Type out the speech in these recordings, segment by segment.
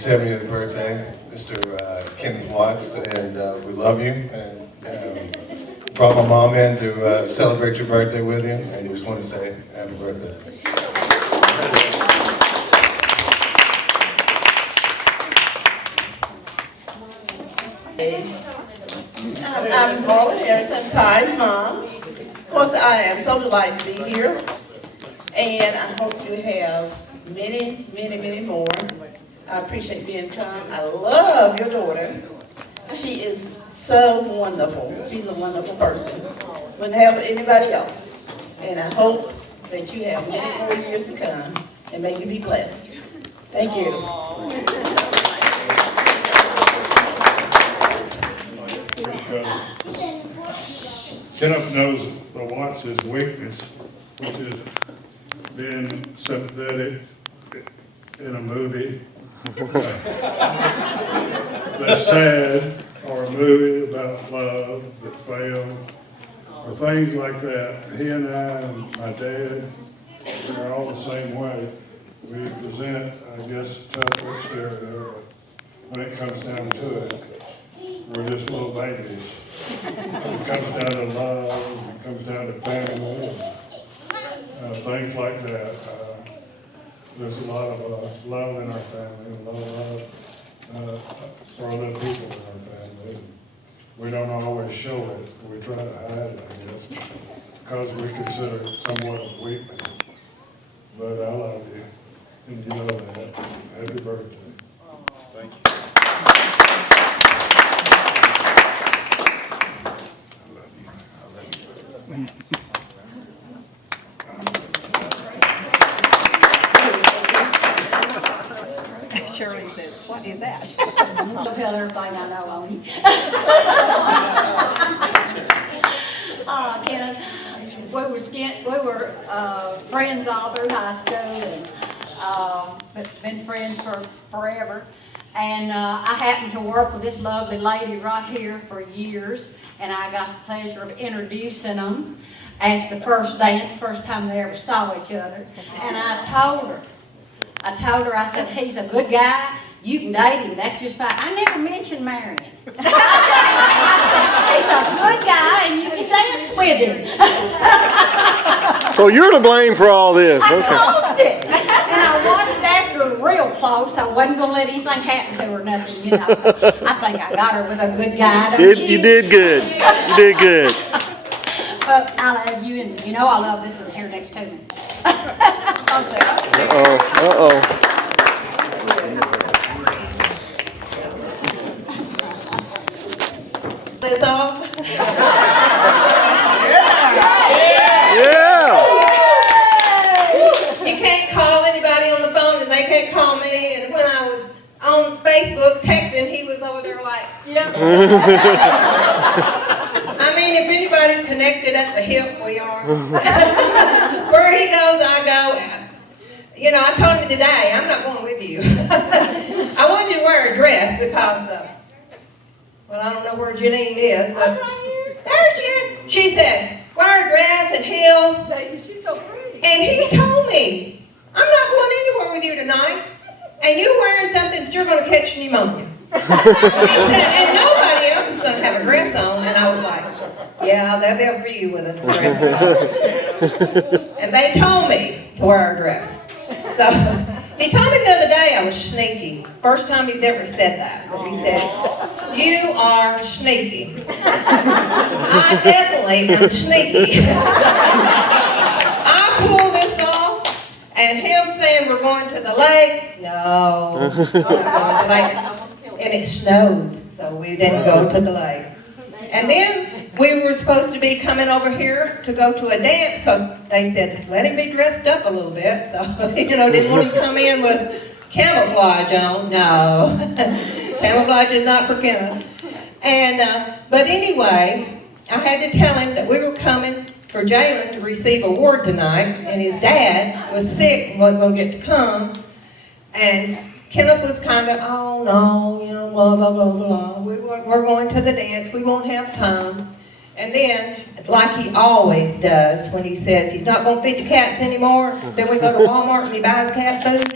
70th birthday, Mr. Kenneth Watts, and we love you. And brought my mom in to celebrate your birthday with you, and we just want to say happy birthday. I'm Paula Harrison, Ty's mom. Of course, I am so delighted to be here, and I hope you have many, many, many more. I appreciate being come. I love your daughter. She is so wonderful. She's a wonderful person. Wouldn't have anybody else. And I hope that you have many more years to come, and may you be blessed. Thank you. Kenneth knows the Watts' weakness, which is being sympathetic in a movie that's sad, or a movie about love that failed, or things like that. He and I and my dad are all the same way. We present, I guess, tough exterior, but when it comes down to it, we're just little babies. It comes down to love, it comes down to family, things like that. There's a lot of love in our family, a lot of love for other people in our family. We don't always show it, we try to hide it, I guess, because we consider it somewhat of weakness. But I love you, and you know that. Happy birthday. Thank you. Shirley says, what is that? I'll tell everybody I know on you. Kenneth, we were friends all through high school, and been friends for forever. And I happened to work with this lovely lady right here for years, and I got the pleasure of introducing them at the first dance, first time they ever saw each other. And I told her, I said, he's a good guy, you can date him, that's just fine. I never mentioned marrying him. I said, he's a good guy and you can dance with him. So you're to blame for all this, okay. I closed it. And I watched after her real close. I wasn't going to let anything happen to her, nothing, you know. So I think I got her with a good guy, don't you? You did good. You did good. But I love you, and you know I love this one here next to me. Uh-oh. That's all. Yeah. You can't call anybody on the phone, and they can't call me. And when I was on Facebook texting, he was over there like, yeah. I mean, if anybody's connected at the hip, we are. Where he goes, I go. You know, I told him today, I'm not going with you. I wanted you to wear a dress because, well, I don't know where Janine is, but there she is. She said, wear a dress and heels. Baby, she's so pretty. And he told me, I'm not going anywhere with you tonight. And you wearing something that you're going to catch pneumonia. He said, and nobody else is going to have a dress on. And I was like, yeah, they'll be up for you with a dress on. And they told me to wear a dress. So he told me the other day I was sneaky. First time he's ever said that. But he said, you are sneaky. I definitely am sneaky. I pulled this off, and him saying we're going to the lake. No, we're going to the lake. And it snowed, so we didn't go to the lake. And then we were supposed to be coming over here to go to a dance because they said, let him be dressed up a little bit. So, you know, didn't want him to come in with camouflage on. No, camouflage is not for Kenneth. And, but anyway, I had to tell him that we were coming for Jalen to receive a award tonight, and his dad was sick and wasn't going to get to come. And Kenneth was kind of, oh no, you know, blah, blah, blah, blah. We're going to the dance. We won't have time. And then, like he always does, when he says he's not going to feed the cats anymore, then we go to Walmart and he buys cat food.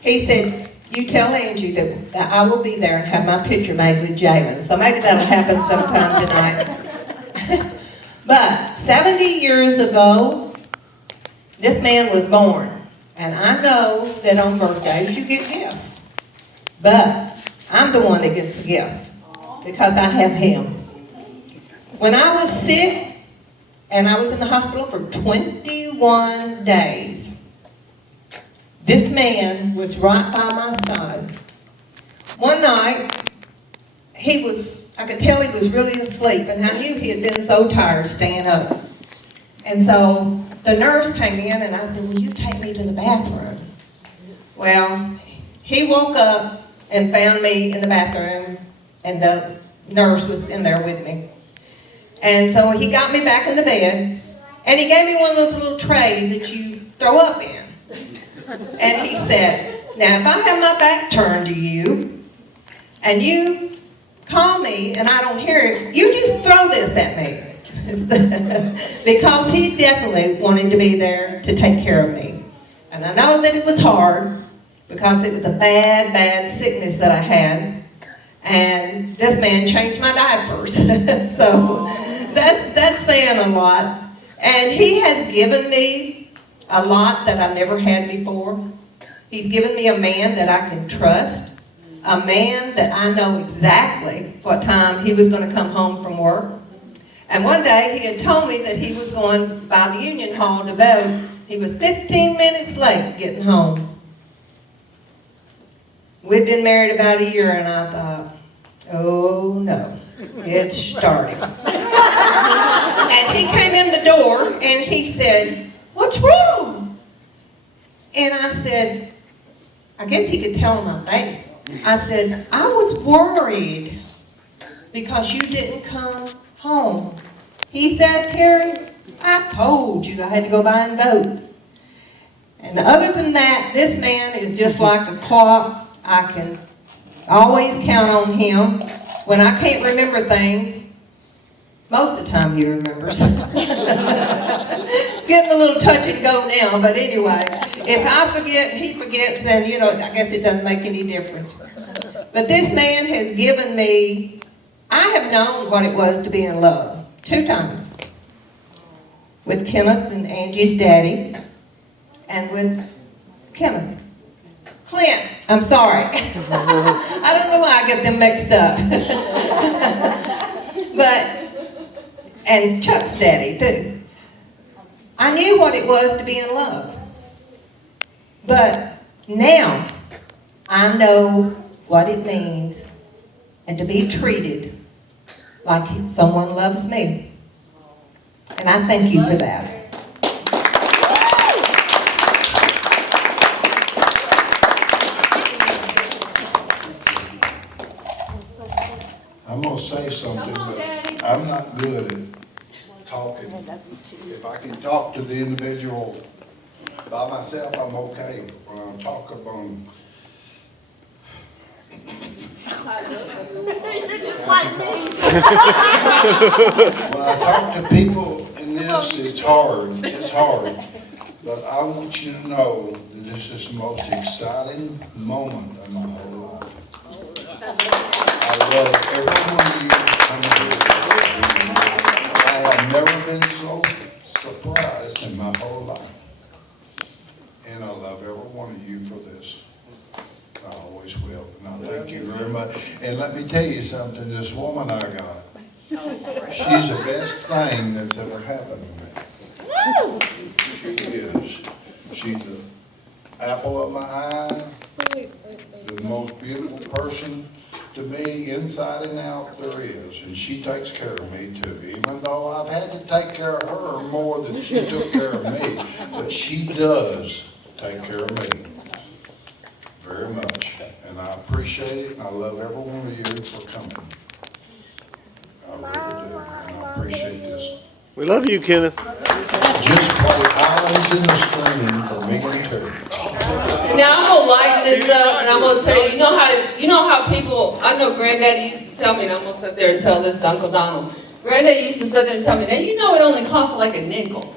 he said, you tell Angie that I will be there and have my picture made with Jalen. So maybe that'll happen sometime tonight. But 70 years ago, this man was born. And I know that on birthdays you get gifts. But I'm the one that gets the gift because I have him. When I was sick and I was in the hospital for 21 days, this man was right by my side. One night, I could tell he was really asleep, and I knew he had been so tired staying up. And so the nurse came in and I said, will you take me to the bathroom? Well, he woke up and found me in the bathroom, and the nurse was in there with me. And so he got me back in the bed, and he gave me one of those little trays that you throw up in. And he said, now if I have my back turned to you, and you call me and I don't hear it, you just throw this at me. Because he definitely wanted to be there to take care of me. And I know that it was hard, because it was a bad, bad sickness that I had. And this man changed my diapers. So that's saying a lot. And he has given me a lot that I never had before. He's given me a man that I can trust. A man that I know exactly what time he was going to come home from work. And one day he had told me that he was going by the Union Hall to vote. He was 15 minutes late getting home. We'd been married about a year, and I thought, oh no, it's starting. And he came in the door and he said, what's wrong? And I said, I guess he could tell on my face. I said, I was worried because you didn't come home. He said, Terry, I told you I had to go by and vote. And other than that, this man is just like a clock. I can always count on him. When I can't remember things, most of the time he remembers. It's getting a little touch and go now, but anyway, if I forget and he forgets, then, I guess it doesn't make any difference. But this man has given me, I have known what it was to be in love 2 times. With Kenneth and Angie's daddy, and with Kenneth. Clint, I'm sorry. I don't know why I get them mixed up. And Chuck's daddy too. I knew what it was to be in love. But now, I know what it means and to be treated like someone loves me. And I thank you for that. I'm gonna say something, but I'm not good at talking. If I can talk to the individual by myself, I'm okay. When I'm talking on. You're just like me. When I talk to people in this, it's hard. It's hard. But I want you to know that this is the most exciting moment of my whole life. I love every one of you coming here. I have never been so surprised in my whole life. And I love every one of you for this. I always will. And I thank you very much. And let me tell you something, this woman I got, she's the best thing that's ever happened to me. She is. She's the apple of my eye, the most beautiful person to me, inside and out, there is. And she takes care of me too. Even though I've had to take care of her more than she took care of me. But she does take care of me very much. And I appreciate it, and I love every one of you for coming. I really do. And I appreciate this. We love you, Kenneth. Just play eyes in the screen for me and Terry. Now I'm gonna lighten this up, and I'm gonna tell you. You know how people. I know Granddaddy used to tell me, and I'm gonna sit there and tell this to Uncle Donald. Granddaddy used to sit there and tell me, now you know it only costs like a nickel.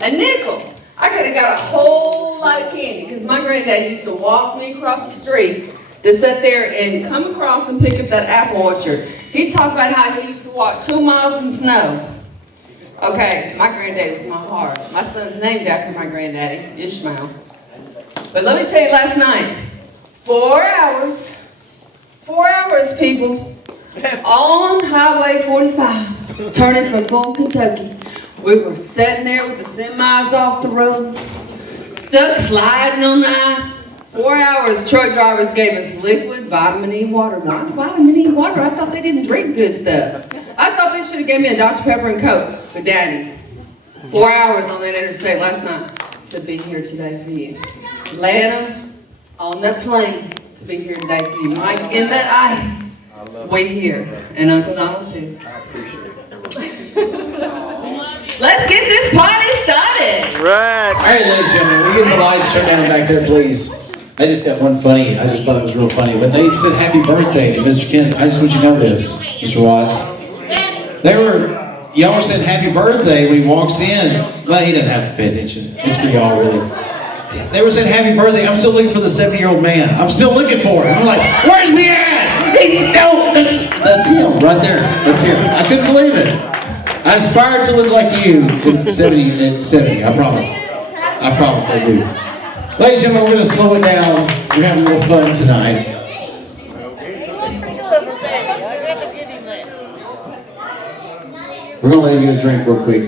A nickel. I could have got a whole lot of candy because my granddad used to walk me across the street to sit there and come across and pick up that apple orchard. He'd talk about how he used to walk 2 miles in snow. Okay, my granddaddy was my heart. My son's named after my granddaddy, Ishmael. But let me tell you, last night, 4 hours, 4 hours, people, on Highway 45, turning from Fulton, Kentucky. We were sitting there with the semis off the road, stuck sliding on the ice. 4 hours, truck drivers gave us liquid vitamin E water. Why vitamin E water? I thought they didn't drink good stuff. I thought they should have given me a Dr. Pepper and Coke. But Daddy, 4 hours on that interstate last night to be here today for you. Lana, on that plane to be here today for you. Mike, in that ice, we here. And Uncle Donald too. I appreciate it. Let's get this party started. Right. All right, ladies and gentlemen, we get the lights turned down back there, please. I just got one funny. I just thought it was real funny. When they said happy birthday to Mr. Kenneth, I just want you to know this, Mr. Watts. Y'all were saying happy birthday when he walks in. Well, he doesn't have to pay attention. It's for y'all, really. They were saying happy birthday. I'm still looking for the 70-year-old man. I'm still looking for him. I'm like, where's the ad? That's him right there. That's him. I couldn't believe it. I aspire to look like you at 70. I promise. I promise I do. Ladies and gentlemen, we're going to slow it down. We're having a little fun tonight. We're going to let you get a drink real quick.